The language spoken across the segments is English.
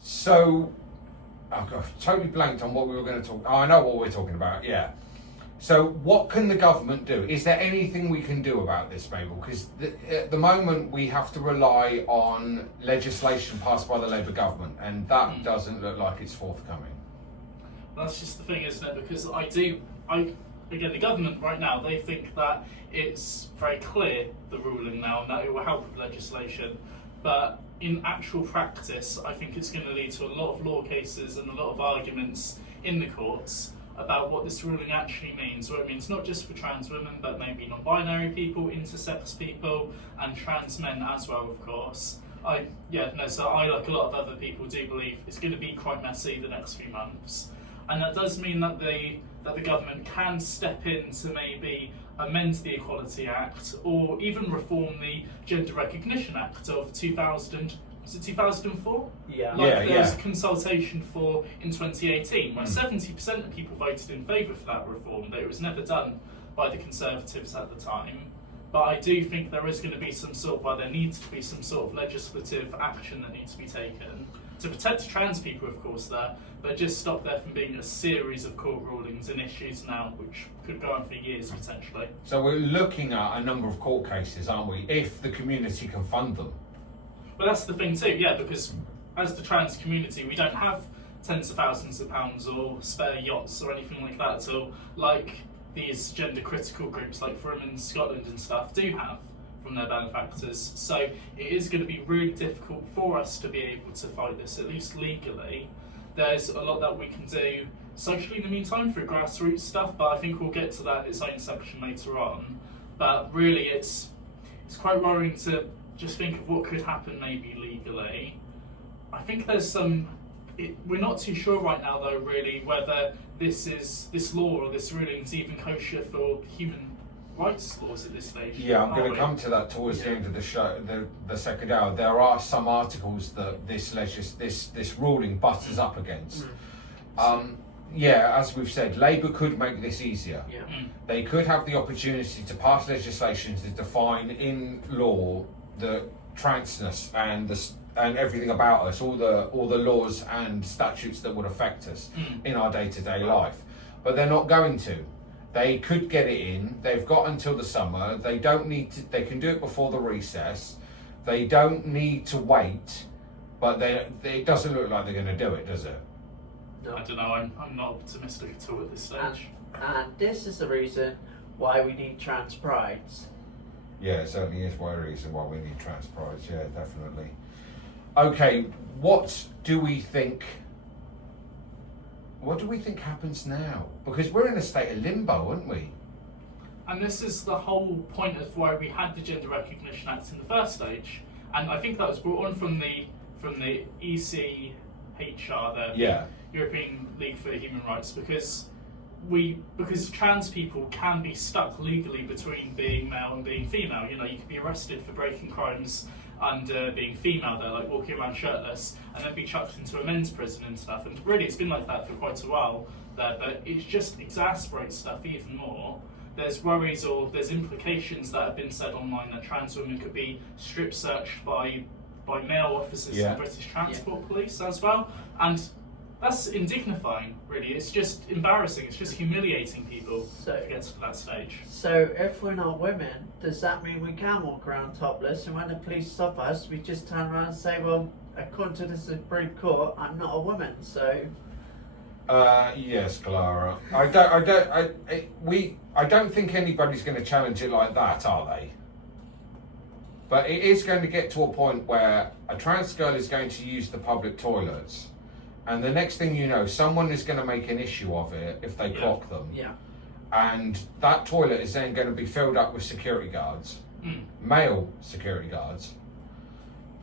So, I've totally blanked on what we were going to talk. Oh, I know what we're talking about. Yeah. So, what can the government do? Is there anything we can do about this, Mabel? Because at the moment we have to rely on legislation passed by the Labour government, and that doesn't look like it's forthcoming. That's just the thing, isn't it? Because again, the government right now, they think that it's very clear, the ruling now, and that it will help with legislation. But in actual practice, I think it's going to lead to a lot of law cases and a lot of arguments in the courts about what this ruling actually means. What it means not just for trans women, but maybe non-binary people, intersex people, and trans men as well, of course. So I, like a lot of other people, do believe it's going to be quite messy the next few months. And that does mean that the government can step in to maybe amend the Equality Act or even reform the Gender Recognition Act of 2000. Was it 2004? Yeah. There was consultation for in 2018, where 70% of people voted in favour for that reform, though it was never done by the Conservatives at the time. But I do think there is going to be there needs to be some sort of legislative action that needs to be taken to protect trans people, of course, but just stop there from being a series of court rulings and issues now, which could go on for years potentially. So we're looking at a number of court cases, aren't we? If the community can fund them. But that's the thing too, yeah, because as the trans community, we don't have tens of thousands of pounds or spare yachts or anything like that, so like these gender critical groups like Forum in Scotland and stuff do have from their benefactors. So it is going to be really difficult for us to be able to fight this, at least legally. There's a lot that we can do socially in the meantime through grassroots stuff, but I think we'll get to that in its own section later on. But really it's quite worrying to just think of what could happen maybe legally. I think there's we're not too sure right now though really whether this law or this ruling is even kosher for human rights laws at this stage. Yeah, I'm going to come to that towards the end of the show, the second hour. There are some articles that this ruling butters up against. As we've said, Labour could make this easier. Yeah. They could have the opportunity to pass legislation to define in law the transness and everything about us, all the laws and statutes that would affect us in our day-to-day life. But they're not going to. They could get it in. They've got until the summer. They don't need to. They can do it before the recess. They don't need to wait. But it doesn't look like they're going to do it, does it? No. I don't know. I'm not optimistic at all at this stage. And this is the reason why we need trans prides. Yeah, it certainly is one reason why we need trans prides. Yeah, definitely. Okay, what do we think happens now? Because we're in a state of limbo, aren't we? And this is the whole point of why we had the Gender Recognition Act in the first stage. And I think that was brought on from the ECHR, the European League for Human Rights, because trans people can be stuck legally between being male and being female. You know, you can be arrested for breaking crimes and being female there, like walking around shirtless, and then be chucked into a men's prison and stuff. And really, it's been like that for quite a while there, but it just exasperates stuff even more. There's worries or there's implications that have been said online that trans women could be strip searched by male officers in British Transport Police as well. And that's indignifying, really. It's just embarrassing. It's just humiliating people if it gets to that stage. So if we're not women, does that mean we can walk around topless? And when the police stop us, we just turn around and say, well, according to the Supreme Court, I'm not a woman, so... Yes, Clara. I don't think anybody's going to challenge it like that, are they? But it is going to get to a point where a trans girl is going to use the public toilets. And the next thing you know, someone is going to make an issue of it if they clock them. Yeah. And that toilet is then going to be filled up with security guards, male security guards,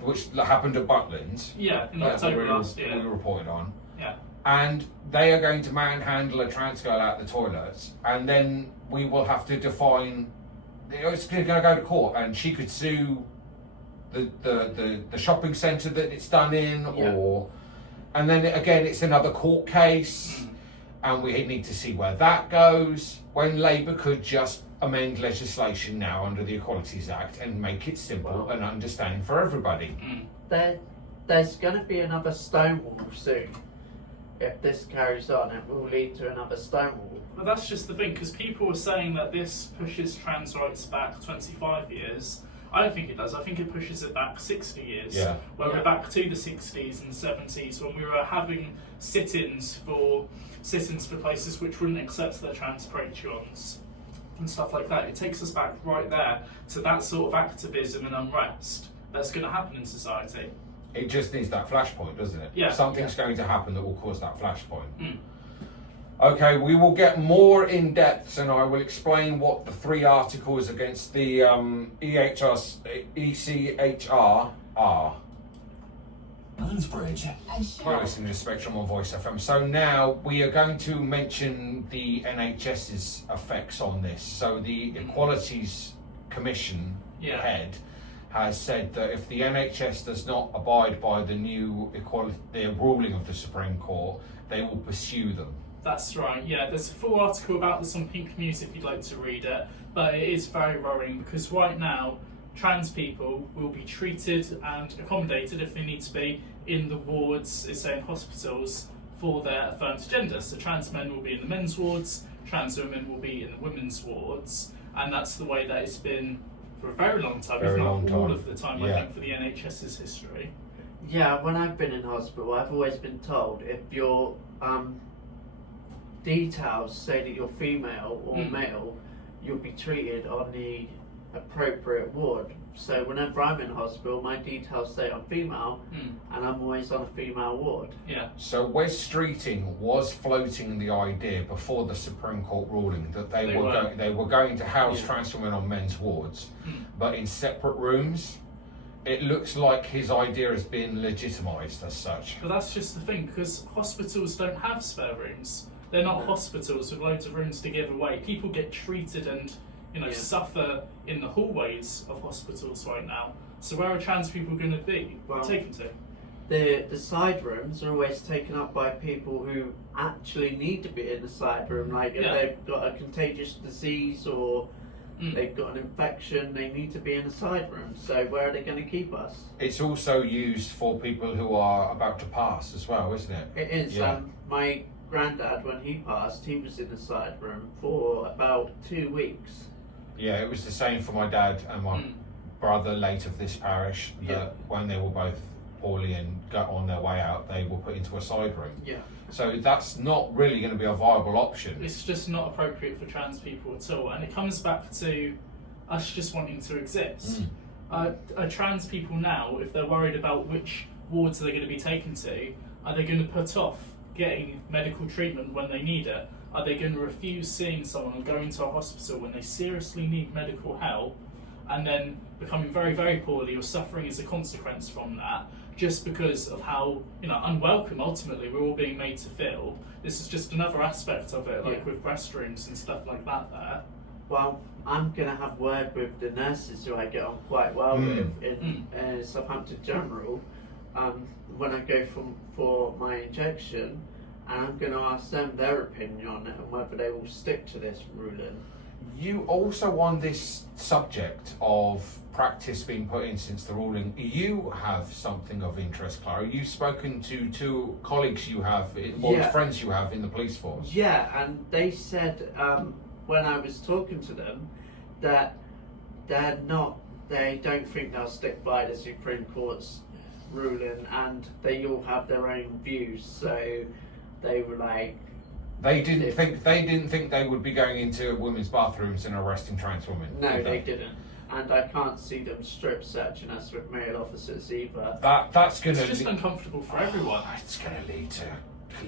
which happened at Butlins. Yeah, in October last year. We reported on. Yeah. And they are going to manhandle a trans girl out the toilets, and then we will have to define. It's going to go to court, and she could sue the shopping centre that it's done in, or. And then again, it's another court case, and we need to see where that goes. When Labour could just amend legislation now under the Equalities Act and make it simple and understanding for everybody. there's going to be another Stonewall soon. If this carries on, it will lead to another Stonewall. But that's just the thing, because people are saying that this pushes trans rights back 25 years. I don't think it does. I think it pushes it back 60 years. Yeah. Where we're back to the 60s and 70s when we were having sit-ins for places which wouldn't accept their trans patrons and stuff like that. It takes us back right there to that sort of activism and unrest that's going to happen in society. It just needs that flashpoint, doesn't it? Yeah. Something's going to happen that will cause that flashpoint. Mm. Okay, we will get more in depth, and I will explain what the 3 articles against the ECHR are. Bridge. Well, listening to Spectrum on Voice FM. So now we are going to mention the NHS's effects on this. So the Equalities Commission head has said that if the NHS does not abide by the new the ruling of the Supreme Court, they will pursue them. That's right, yeah. There's a full article about this on Pink News if you'd like to read it, but it is very worrying because right now trans people will be treated and accommodated if they need to be in the wards, say in hospitals, for their affirmed gender. So trans men will be in the men's wards, trans women will be in the women's wards, and that's the way that it's been for a very long time, if not all of the time, I think, for the NHS's history. Yeah, when I've been in hospital, I've always been told if your details say that you're female or male, you'll be treated on the appropriate ward. So whenever I'm in hospital, my details say I'm female, and I'm always on a female ward. Yeah. So Wes Streeting was floating the idea before the Supreme Court ruling that they were going to house trans women on men's wards, but in separate rooms. It looks like his idea has been legitimised as such. But that's just the thing, because hospitals don't have spare rooms. They're not hospitals with loads of rooms to give away. People get treated and suffer in the hallways of hospitals right now. So where are trans people going to be taken to? The side rooms are always taken up by people who actually need to be in the side room. Like if they've got a contagious disease or they've got an infection, they need to be in a side room. So where are they going to keep us? It's also used for people who are about to pass as well, isn't it? It is. Yeah. My granddad, when he passed, he was in the side room for about 2 weeks. Yeah, it was the same for my dad and my brother, late of this parish, that when they were both poorly and got on their way out, they were put into a side room. Yeah. So that's not really going to be a viable option. It's just not appropriate for trans people at all, and it comes back to us just wanting to exist. Are trans people now, if they're worried about which wards they're going to be taken to, are they going to put off getting medical treatment when they need it? Are they going to refuse seeing someone or going to a hospital when they seriously need medical help and then becoming very, very poorly or suffering as a consequence from that, just because of how unwelcome ultimately we're all being made to feel? This is just another aspect of it, like with breast rooms and stuff like that there. Well, I'm going to have word with the nurses who I get on quite well with in Southampton General when I go for my injection, and I'm going to ask them their opinion on it and whether they will stick to this ruling. You also, on this subject of practice being put in since the ruling, you have something of interest, Clara. You've spoken to 2 colleagues you have, friends you have in the police force. Yeah, and they said when I was talking to them that they don't think they'll stick by the Supreme Court's ruling, and they all have their own views. So they were like, they didn't think they would be going into women's bathrooms and arresting trans women. No, they didn't. And I can't see them strip searching us with male officers either. That's going to... It's just uncomfortable for everyone. It's going to lead to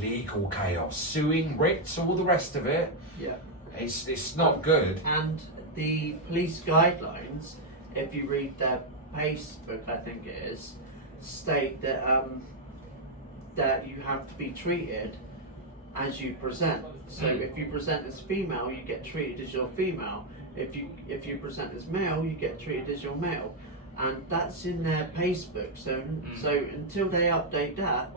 legal chaos, suing, writs, all the rest of it. Yeah. It's not good. And the police guidelines, if you read their Facebook, I think it is, state that that you have to be treated as you present. So if you present as female, you get treated as your female. If you present as male, you get treated as your male, and that's in their Facebook. So until they update that,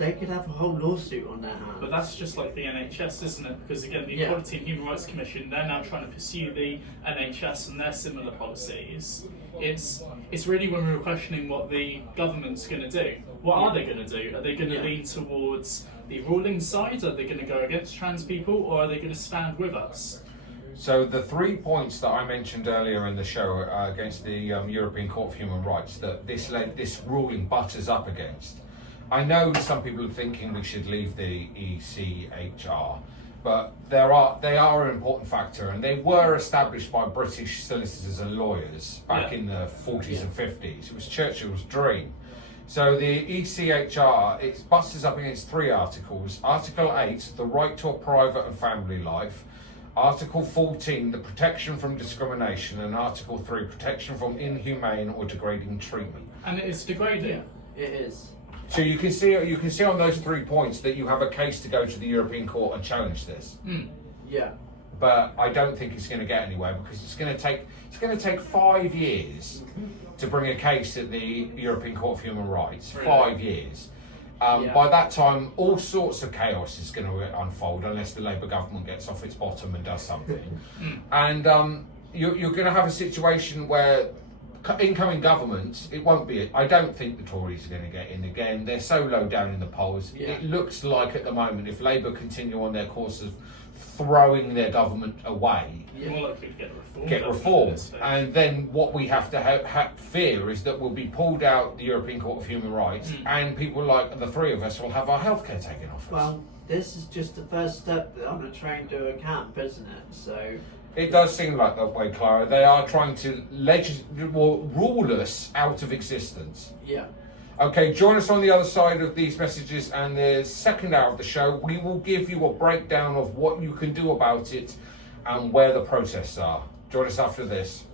they could have a whole lawsuit on their hands. But that's just like the NHS, isn't it? Because again, the Yeah. Equality and Human Rights Commission, they're now trying to pursue the NHS and their similar policies. It's really when we were questioning what the government's going to do. What are they going to do? Are they going to Yeah. lean towards the ruling side? Are they going to go against trans people, or are they going to stand with us? So the 3 points that I mentioned earlier in the show against the European Court of Human Rights that this ruling butters up against. I know some people are thinking we should leave the ECHR, but they are an important factor, and they were established by British solicitors and lawyers back in the 40s and 50s. It was Churchill's dream. So the ECHR, it butters up against 3 articles. Article 8, the right to a private and family life. Article 14, the protection from discrimination, and Article 3, protection from inhumane or degrading treatment. And it is degrading. Yeah, it is. So you can see on those 3 points that you have a case to go to the European Court and challenge this. Yeah. But I don't think it's going to get anywhere, because it's going to take 5 years to bring a case at the European Court of Human Rights. Really? 5 years. By that time, all sorts of chaos is going to unfold unless the Labour government gets off its bottom and does something. And you're going to have a situation where incoming governments, it won't be. I don't think the Tories are going to get in again. They're so low down in the polls. Yeah. It looks like at the moment, if Labour continue on their course of throwing their government away, You're more likely to get get reformed. And then what we have to fear is that we'll be pulled out the European Court of Human Rights, and people like the 3 of us will have our healthcare taken off us. Well, this is just the first step on a train to a camp, isn't it? So It does seem like that way, Clara. They are trying to rule us out of existence. yeah. Okay, join us on the other side of these messages, and the second hour of the show, we will give you a breakdown of what you can do about it and where the protests are. Join us after this.